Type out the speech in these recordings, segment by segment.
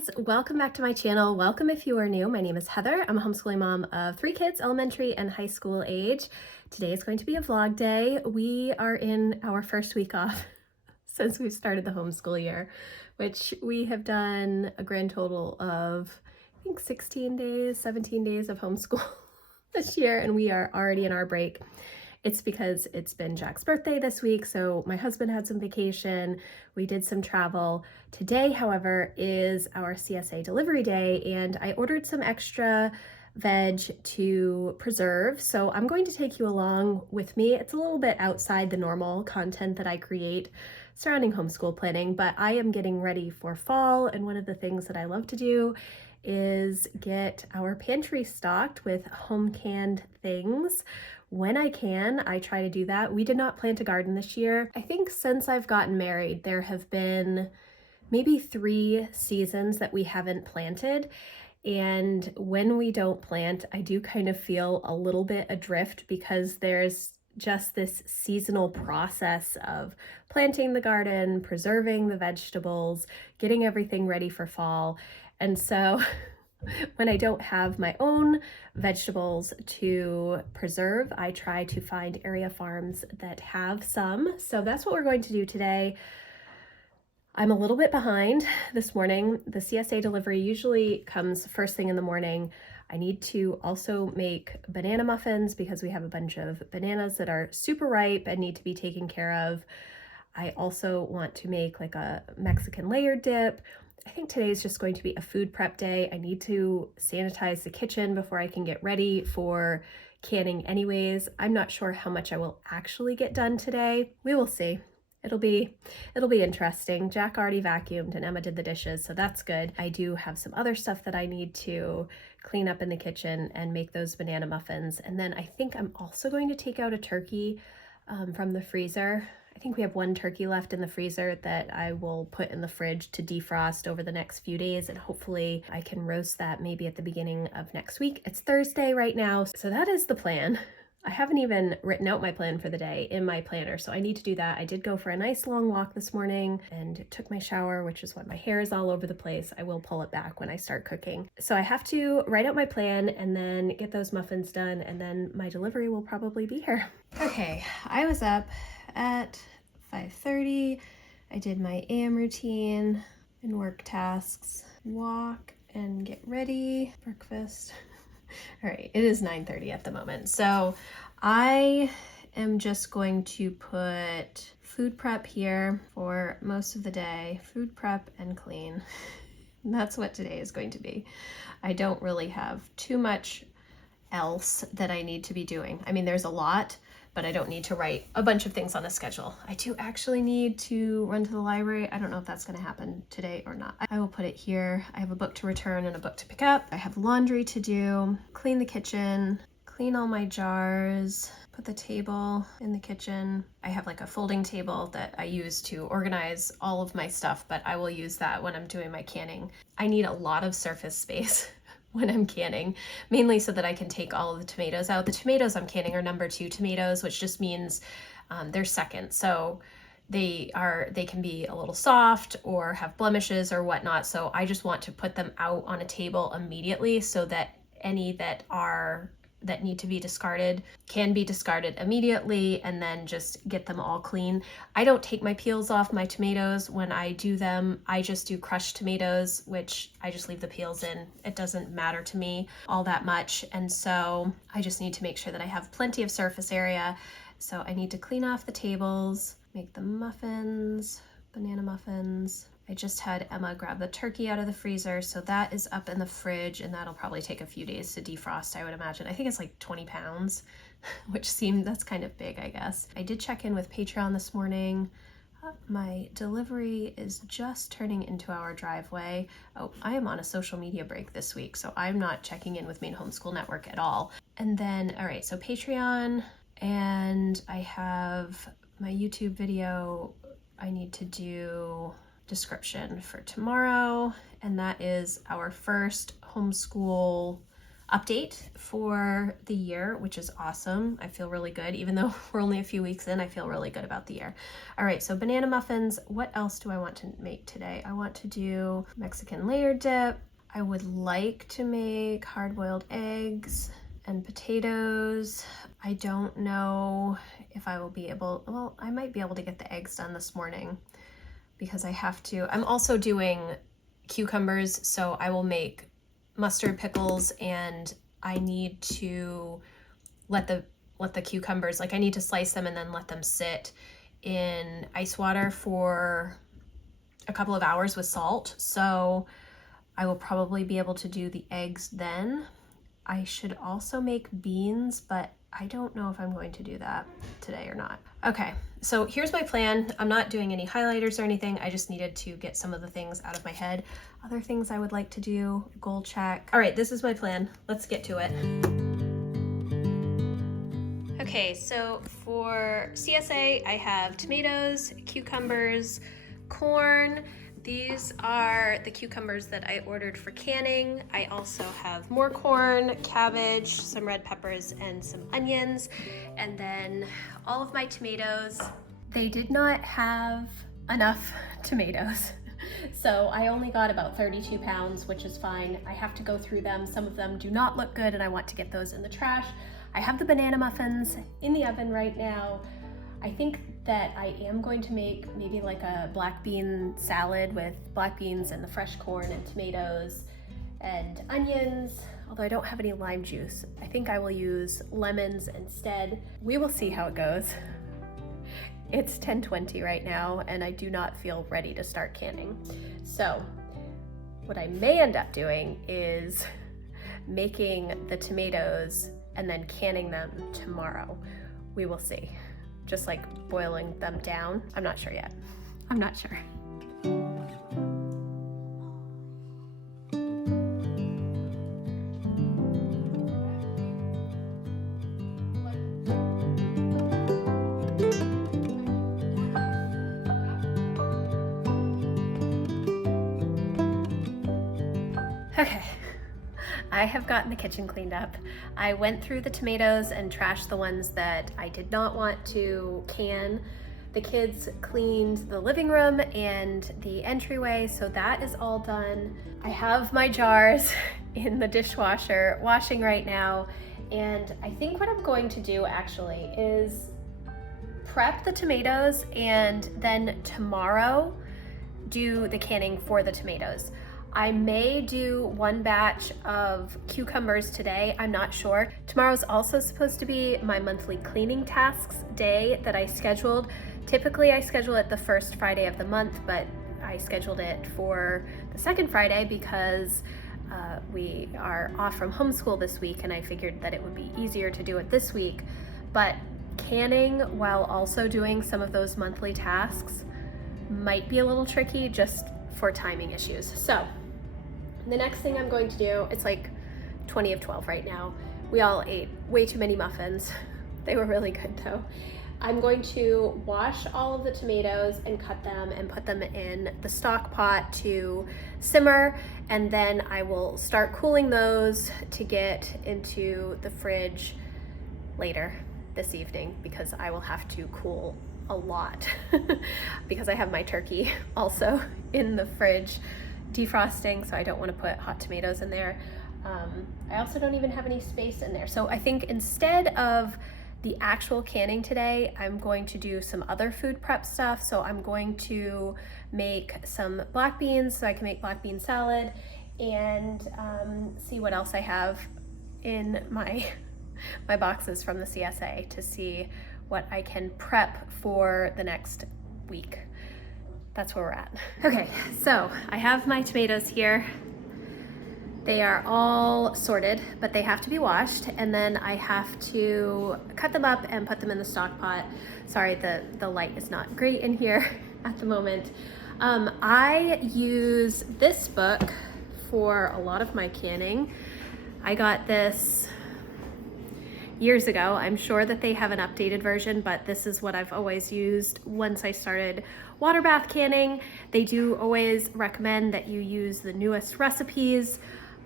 guys, welcome back to my channel. Welcome if you are new. My name is Heather. I'm a homeschooling mom of 3 kids, elementary and high school age. Today is going to be a vlog day. We are in our first week off since we've started the homeschool year, which we have done a grand total of, I think 16 days, 17 days of homeschool this year, and we are already in our break. It's because it's been Jack's birthday this week, so my husband had some vacation, we did some travel. Today, however, is our CSA delivery day, and I ordered some extra veg to preserve, so I'm going to take you along with me. It's a little bit outside the normal content that I create surrounding homeschool planning, but I am getting ready for fall, and one of the things that I love to do is get our pantry stocked with home canned things. When I can, I try to do that. We did not plant a garden this year. I think since I've gotten married, there have been maybe 3 seasons that we haven't planted. And when we don't plant, I do kind of feel a little bit adrift because there's just this seasonal process of planting the garden, preserving the vegetables, getting everything ready for fall. And so when I don't have my own vegetables to preserve, I try to find area farms that have some. So that's what we're going to do today. I'm a little bit behind this morning. The CSA delivery usually comes first thing in the morning. I need to also make banana muffins because we have a bunch of bananas that are super ripe and need to be taken care of. I also want to make like a Mexican layered dip. I think today is just going to be a food prep day. I need to sanitize the kitchen before I can get ready for canning anyways. I'm not sure how much I will actually get done today. We will see. It'll be interesting. Jack already vacuumed and Emma did the dishes, so that's good. I do have some other stuff that I need to clean up in the kitchen and make those banana muffins. And then I think I'm also going to take out a turkey from the freezer. I think we have 1 turkey left in the freezer that I will put in the fridge to defrost over the next few days, and hopefully I can roast that maybe at the beginning of next week. It's Thursday right now, so that is the plan. I haven't even written out my plan for the day in my planner, so I need to do that. I did go for a nice long walk this morning and took my shower, which is why my hair is all over the place. I will pull it back when I start cooking. So I have to write out my plan and then get those muffins done, and then my delivery will probably be here. Okay, I was up at 5:30. I did my AM routine and work tasks, walk and get ready, breakfast. All right, it is 9:30 at the moment. So I am just going to put food prep here for most of the day, food prep and clean. And that's what today is going to be. I don't really have too much else that I need to be doing. I mean, there's a lot, but I don't need to write a bunch of things on a schedule. I do actually need to run to the library. I don't know if that's gonna happen today or not. I will put it here. I have a book to return and a book to pick up. I have laundry to do, clean the kitchen, clean all my jars, put the table in the kitchen. I have like a folding table that I use to organize all of my stuff, but I will use that when I'm doing my canning. I need a lot of surface space when I'm canning, mainly so that I can take all of the tomatoes out. The tomatoes I'm canning are number 2 tomatoes, which just means they're second. So they can be a little soft or have blemishes or whatnot. So I just want to put them out on a table immediately so that any that need to be discarded can be discarded immediately, and then just get them all clean. I don't take my peels off my tomatoes when I do them. I just do crushed tomatoes, which I just leave the peels in. It doesn't matter to me all that much. And so I just need to make sure that I have plenty of surface area. So I need to clean off the tables, make the muffins, banana muffins. I just had Emma grab the turkey out of the freezer, so that is up in the fridge, and that'll probably take a few days to defrost, I would imagine. I think it's like 20 pounds, that's kind of big, I guess. I did check in with Patreon this morning. My delivery is just turning into our driveway. Oh, I am on a social media break this week, so I'm not checking in with Maine Homeschool Network at all. And then, all right, so Patreon, and I have my YouTube video I need to do description for tomorrow, and that is our first homeschool update for the year, which is awesome. I feel really good. Even though we're only a few weeks in, I feel really good about the year. All right, so banana muffins. What else do I want to make today? I want to do Mexican layer dip. I would like to make hard-boiled eggs and potatoes. I don't know if I will be able, well, I might be able to get the eggs done this morning because I have to. I'm also doing cucumbers, so I will make mustard pickles, and I need to let the cucumbers, like I need to slice them and then let them sit in ice water for a couple of hours with salt. So I will probably be able to do the eggs then. I should also make beans, but I don't know if I'm going to do that today or not. Okay, so here's my plan. I'm not doing any highlighters or anything. I just needed to get some of the things out of my head. Other things I would like to do, goal check. All right, this is my plan. Let's get to it. Okay, so for CSA, I have tomatoes, cucumbers, corn. These are the cucumbers that I ordered for canning. I also have more corn, cabbage, some red peppers, and some onions. And then all of my tomatoes. They did not have enough tomatoes. So I only got about 32 pounds, which is fine. I have to go through them. Some of them do not look good and I want to get those in the trash. I have the banana muffins in the oven right now. I think that I am going to make maybe like a black bean salad with black beans and the fresh corn and tomatoes and onions, although I don't have any lime juice. I think I will use lemons instead. We will see how it goes. It's 10:20 right now and I do not feel ready to start canning. So what I may end up doing is making the tomatoes and then canning them tomorrow. We will see. Just like boiling them down. I'm not sure yet. I'm not sure. Okay. I have gotten the kitchen cleaned up. I went through the tomatoes and trashed the ones that I did not want to can. The kids cleaned the living room and the entryway, so that is all done. I have my jars in the dishwasher washing right now, and I think what I'm going to do actually is prep the tomatoes and then tomorrow do the canning for the tomatoes. I may do one batch of cucumbers today, I'm not sure. Tomorrow's also supposed to be my monthly cleaning tasks day that I scheduled. Typically I schedule it the first Friday of the month, but I scheduled it for the second Friday because we are off from homeschool this week and I figured that it would be easier to do it this week. But canning while also doing some of those monthly tasks might be a little tricky just for timing issues. So the next thing I'm going to do, it's like 20 of 12 right now. We all ate way too many muffins. They were really good though. I'm going to wash all of the tomatoes and cut them and put them in the stock pot to simmer, and then I will start cooling those to get into the fridge later this evening because I will have to cool a lot because I have my turkey also in the fridge defrosting, so I don't want to put hot tomatoes in there. I also don't even have any space in there. So I think instead of the actual canning today, I'm going to do some other food prep stuff. So I'm going to make some black beans so I can make black bean salad and see what else I have in my boxes from the CSA to see what I can prep for the next week. That's where we're at. Okay, so I have my tomatoes here. They are all sorted, but they have to be washed, and then I have to cut them up and put them in the stock pot. Sorry, the light is not great in here at the moment. I use this book for a lot of my canning. I got this years ago. I'm sure that they have an updated version, but this is what I've always used once I started water bath canning. They do always recommend that you use the newest recipes.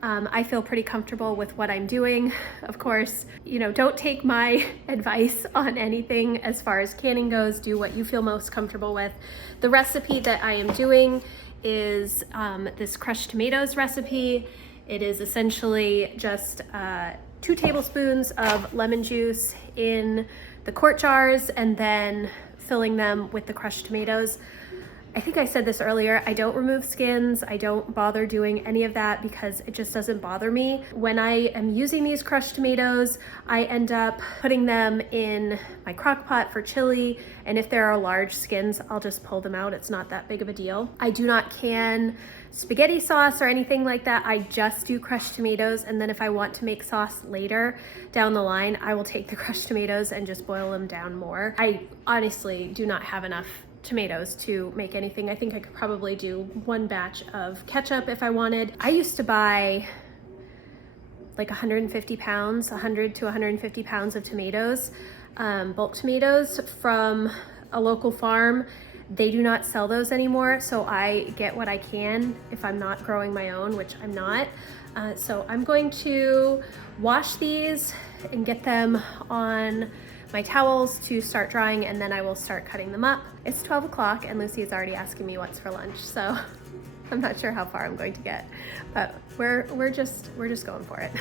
I feel pretty comfortable with what I'm doing. Of course, don't take my advice on anything as far as canning goes. Do what you feel most comfortable with. The recipe that I am doing is this crushed tomatoes recipe. It is essentially just 2 tablespoons of lemon juice in the quart jars and then filling them with the crushed tomatoes. I think I said this earlier, I don't remove skins. I don't bother doing any of that because it just doesn't bother me. When I am using these crushed tomatoes, I end up putting them in my crock pot for chili. And if there are large skins, I'll just pull them out. It's not that big of a deal. I do not can spaghetti sauce or anything like that. I just do crushed tomatoes. And then if I want to make sauce later down the line, I will take the crushed tomatoes and just boil them down more. I honestly do not have enough tomatoes to make anything. I think I could probably do 1 batch of ketchup if I wanted. I used to buy like 150 pounds, 100 to 150 pounds of tomatoes, bulk tomatoes from a local farm. They do not sell those anymore, so I get what I can if I'm not growing my own, which I'm not. So I'm going to wash these and get them on my towels to start drying, and then I will start cutting them up. It's 12 o'clock and Lucy is already asking me what's for lunch, so I'm not sure how far I'm going to get, but we're just going for it.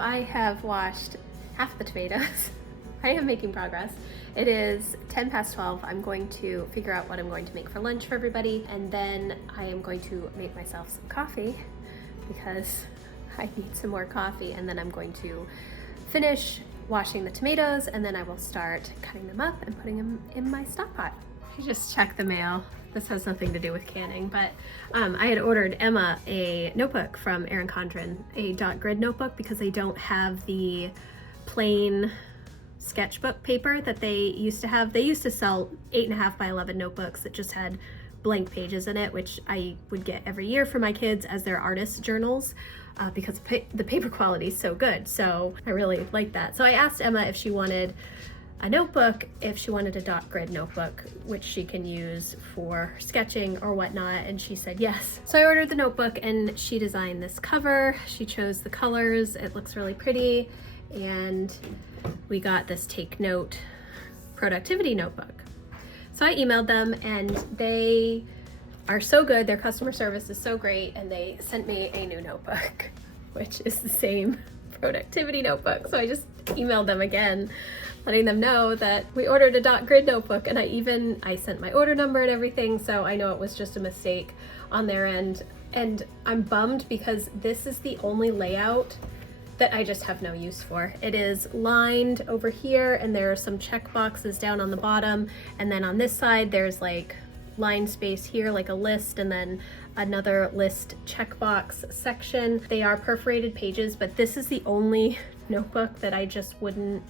I have washed half the tomatoes. I am making progress. It is 10 past 12. I'm going to figure out what I'm going to make for lunch for everybody, and then I am going to make myself some coffee because I need some more coffee, and then I'm going to finish washing the tomatoes, and then I will start cutting them up and putting them in my stock pot. I just checked the mail. This has nothing to do with canning, but I had ordered Emma a notebook from Erin Condren, a dot grid notebook, because they don't have the plain sketchbook paper that they used to have. They used to sell 8.5 by 11 notebooks that just had blank pages in it, which I would get every year for my kids as their artist journals because the paper quality is so good. So I really like that. So I asked Emma if she wanted a notebook, if she wanted a dot grid notebook, which she can use for sketching or whatnot, and she said yes. So I ordered the notebook and she designed this cover. She chose the colors, it looks really pretty, and we got this take note productivity notebook. So I emailed them and they are so good, their customer service is so great, and they sent me a new notebook, which is the same productivity notebook. So I just emailed them again, letting them know that we ordered a dot grid notebook, and I sent my order number and everything, so I know it was just a mistake on their end. And I'm bummed because this is the only layout that I just have no use for. It is lined over here, and there are some check boxes down on the bottom, and then on this side there's like line space here, like a list, and then another list checkbox section. They are perforated pages, but this is the only notebook that I just wouldn't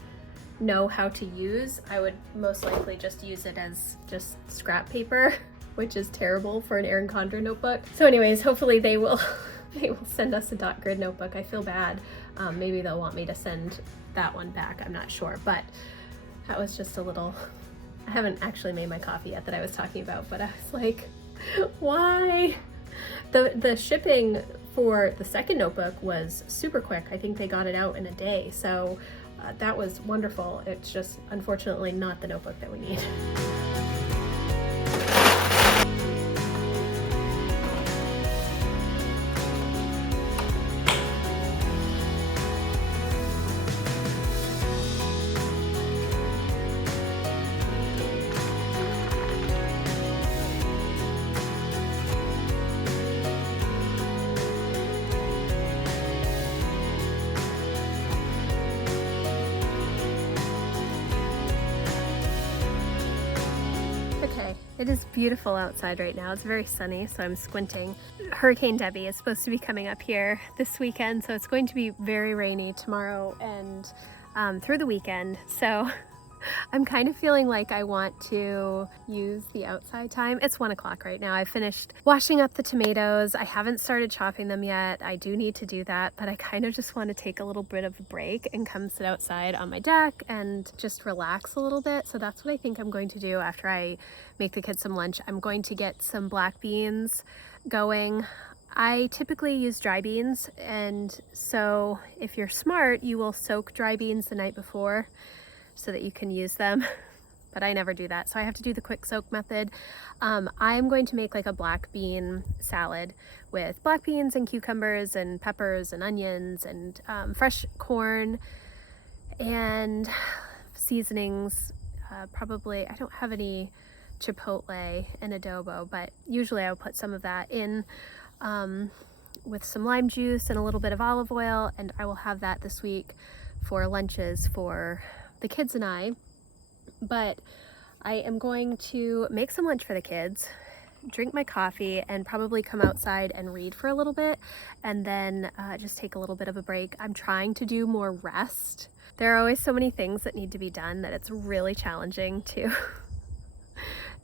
know how to use. I would most likely just use it as just scrap paper, which is terrible for an Erin Condren notebook. So anyways, hopefully they will send us a dot grid notebook. I feel bad. Maybe they'll want me to send that one back. I'm not sure, but that was just a little, I haven't actually made my coffee yet that I was talking about, but I was like, why? The shipping for the second notebook was super quick. I think they got it out in a day. So that was wonderful. It's just unfortunately not the notebook that we need. It is beautiful outside right now. It's very sunny, so I'm squinting. Hurricane Debbie is supposed to be coming up here this weekend, so it's going to be very rainy tomorrow and through the weekend. So I'm kind of feeling like I want to use the outside time. It's 1 o'clock right now. I finished washing up the tomatoes. I haven't started chopping them yet. I do need to do that, but I kind of just want to take a little bit of a break and come sit outside on my deck and just relax a little bit. So that's what I think I'm going to do after I make the kids some lunch. I'm going to get some black beans going. I typically use dry beans, and so if you're smart, you will soak dry beans the night before so that you can use them, but I never do that, so I have to do the quick soak method. I'm going to make like a black bean salad with black beans and cucumbers and peppers and onions and fresh corn and seasonings. Probably, I don't have any chipotle and adobo, but usually I will put some of that in with some lime juice and a little bit of olive oil, and I will have that this week for lunches for the kids and I. But I am going to make some lunch for the kids, drink my coffee, and probably come outside and read for a little bit, and then just take a little bit of a break. I'm trying to do more rest. There are always so many things that need to be done that it's really challenging to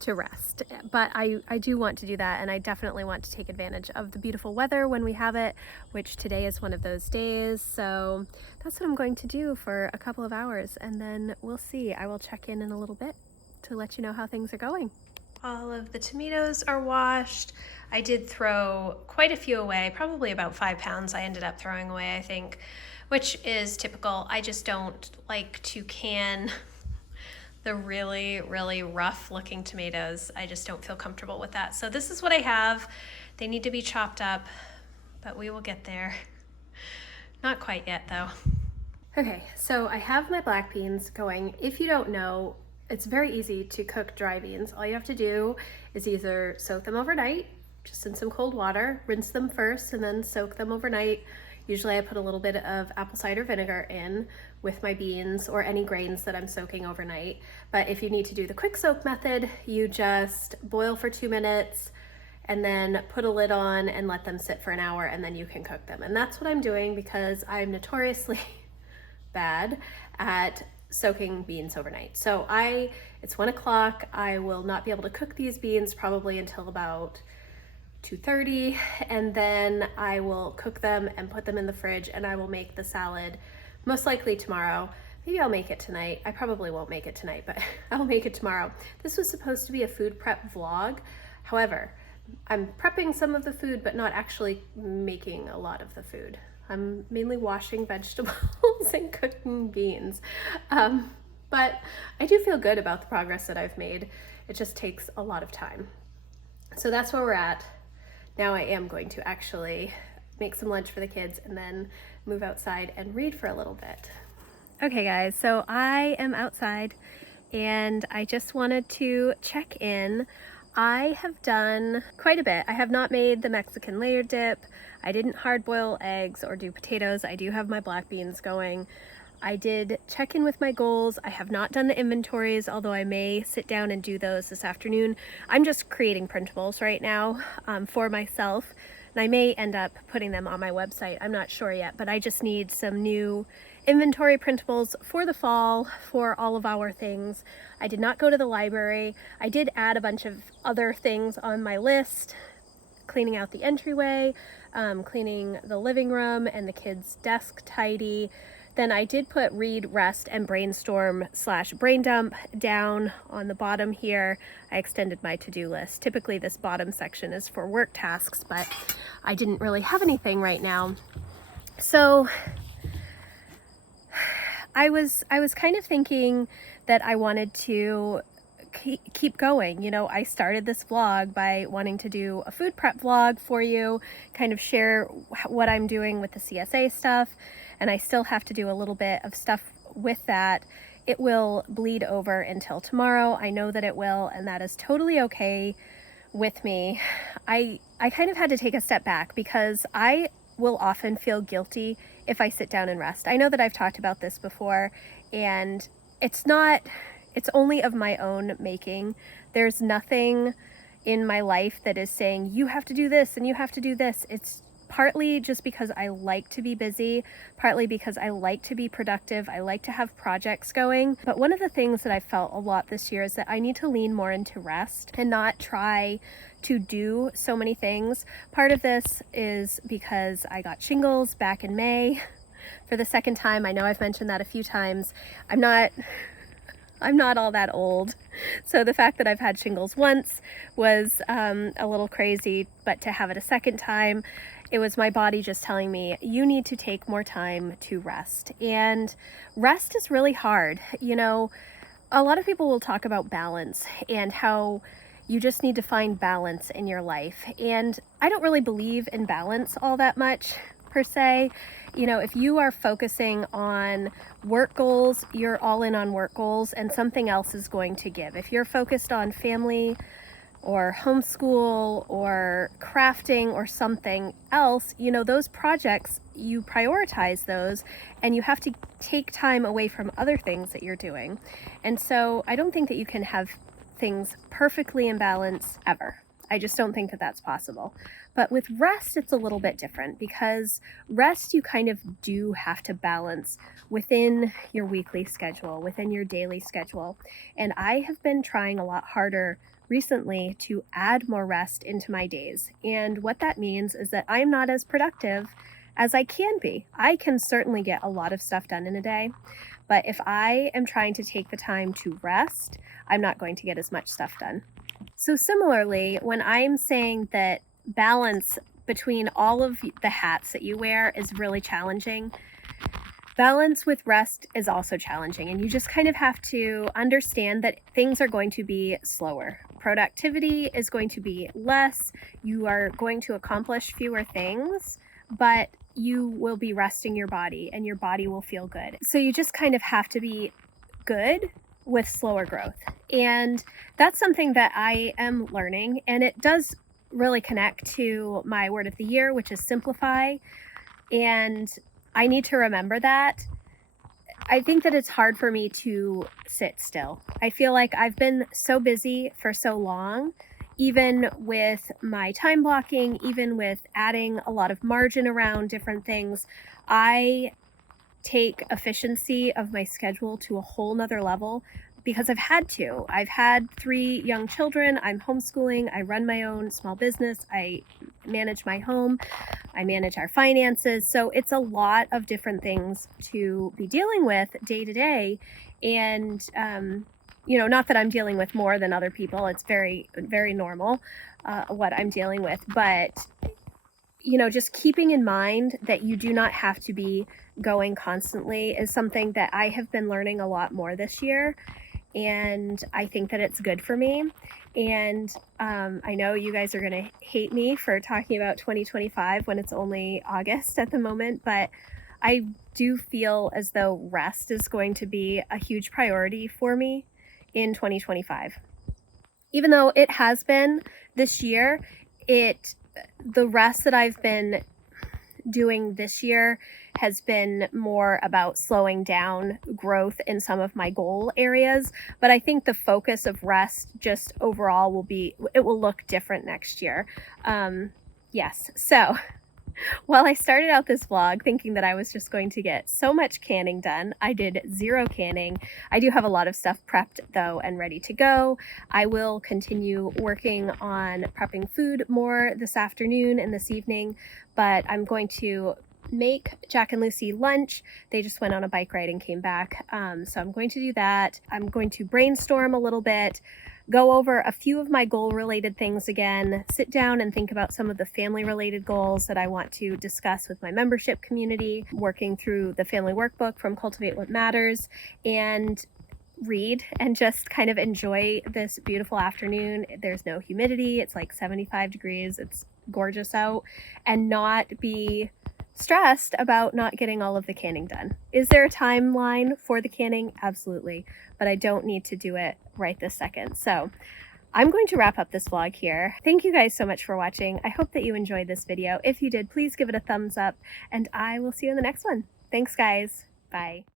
rest, but I do want to do that, and I definitely want to take advantage of the beautiful weather when we have it, which today is one of those days. So that's what I'm going to do for a couple of hours, and then we'll see. I will check in a little bit to let you know how things are going. All of the tomatoes are washed. I did throw quite a few away, probably about 5 pounds I ended up throwing away, I think, which is typical. I just don't like to can the really, really rough looking tomatoes. I just don't feel comfortable with that. So this is what I have. They need to be chopped up, but we will get there. Not quite yet though. Okay, so I have my black beans going. If you don't know, it's very easy to cook dry beans. All you have to do is either soak them overnight, just in some cold water, rinse them first, and then soak them overnight. Usually I put a little bit of apple cider vinegar in with my beans or any grains that I'm soaking overnight. But if you need to do the quick soak method, you just boil for 2 minutes and then put a lid on and let them sit for an hour, and then you can cook them. And that's what I'm doing because I'm notoriously bad at soaking beans overnight. So it's 1 o'clock. I will not be able to cook these beans probably until about 2:30, and then I will cook them and put them in the fridge, and I will make the salad most likely tomorrow. Maybe I'll make it tonight. I probably won't make it tonight, but I'll make it tomorrow. This was supposed to be a food prep vlog. However, I'm prepping some of the food, but not actually making a lot of the food. I'm mainly washing vegetables and cooking beans. But I do feel good about the progress that I've made. It just takes a lot of time. So that's where we're at. Now I am going to actually make some lunch for the kids and then move outside and read for a little bit. Okay guys, so I am outside and I just wanted to check in. I have done quite a bit. I have not made the Mexican layer dip. I didn't hard boil eggs or do potatoes. I do have my black beans going. I did check in with my goals. I have not done the inventories, although I may sit down and do those this afternoon. I'm just creating printables right now for myself, and I may end up putting them on my website. I'm not sure yet, but I just need some new inventory printables for the fall for all of our things. I did not go to the library. I did add a bunch of other things on my list, cleaning out the entryway, cleaning the living room and the kids' desk tidy. Then I did put read, rest, and brainstorm / brain dump down on the bottom here. I extended my to-do list. Typically this bottom section is for work tasks, but I didn't really have anything right now. So I was kind of thinking that I wanted to keep going. You know, I started this vlog by wanting to do a food prep vlog for you, kind of share what I'm doing with the CSA stuff, and I still have to do a little bit of stuff with that. It will bleed over until tomorrow. I know that it will, and that is totally okay with me. I kind of had to take a step back because I will often feel guilty if I sit down and rest. I know that I've talked about this before, and it's not it's only of my own making. There's nothing in my life that is saying, you have to do this and you have to do this. It's partly just because I like to be busy, partly because I like to be productive. I like to have projects going. But one of the things that I felt a lot this year is that I need to lean more into rest and not try to do so many things. Part of this is because I got shingles back in May for the second time. I know I've mentioned that a few times. I'm not all that old. So the fact that I've had shingles once was a little crazy, but to have it a second time, it was my body just telling me, you need to take more time to rest. And rest is really hard. You know, a lot of people will talk about balance and how you just need to find balance in your life. And I don't really believe in balance all that much per se. You know, if you are focusing on work goals, you're all in on work goals and something else is going to give. If you're focused on family or homeschool or crafting or something else, you know, those projects, you prioritize those and you have to take time away from other things that you're doing. And so I don't think that you can have things perfectly in balance ever. I just don't think that that's possible. But with rest, it's a little bit different because rest you kind of do have to balance within your weekly schedule, within your daily schedule. And I have been trying a lot harder recently to add more rest into my days. And what that means is that I'm not as productive as I can be. I can certainly get a lot of stuff done in a day, but if I am trying to take the time to rest, I'm not going to get as much stuff done. So similarly, when I'm saying that balance between all of the hats that you wear is really challenging, balance with rest is also challenging. And you just kind of have to understand that things are going to be slower. Productivity is going to be less. You are going to accomplish fewer things, but you will be resting your body and your body will feel good. So you just kind of have to be good with slower growth. And that's something that I am learning, and it does really connect to my word of the year, which is simplify. And I need to remember that. I think that it's hard for me to sit still. I feel like I've been so busy for so long, even with my time blocking, even with adding a lot of margin around different things. I take efficiency of my schedule to a whole nother level because I've had to. I've had 3 young children. I'm homeschooling. I run my own small business. I manage my home. I manage our finances. So it's a lot of different things to be dealing with day to day. And, you know, not that I'm dealing with more than other people. It's very, very normal what I'm dealing with. But you know, just keeping in mind that you do not have to be going constantly is something that I have been learning a lot more this year. And I think that it's good for me. And I know you guys are going to hate me for talking about 2025 when it's only August at the moment, but I do feel as though rest is going to be a huge priority for me in 2025. Even though it has been this year, the rest that I've been doing this year has been more about slowing down growth in some of my goal areas. But I think the focus of rest just overall it will look different next year. Yes. So while I started out this vlog thinking that I was just going to get so much canning done, I did 0 canning. I do have a lot of stuff prepped though and ready to go. I will continue working on prepping food more this afternoon and this evening, but I'm going to make Jack and Lucy lunch. They just went on a bike ride and came back. So I'm going to do that. I'm going to brainstorm a little bit, go over a few of my goal related things again, sit down and think about some of the family related goals that I want to discuss with my membership community, working through the family workbook from Cultivate What Matters, and read and just kind of enjoy this beautiful afternoon. There's no humidity. It's like 75 degrees. It's gorgeous out, and not be stressed about not getting all of the canning done. Is there a timeline for the canning? Absolutely, but I don't need to do it right this second. So I'm going to wrap up this vlog here. Thank you guys so much for watching. I hope that you enjoyed this video. If you did, please give it a thumbs up, and I will see you in the next one. Thanks guys. Bye.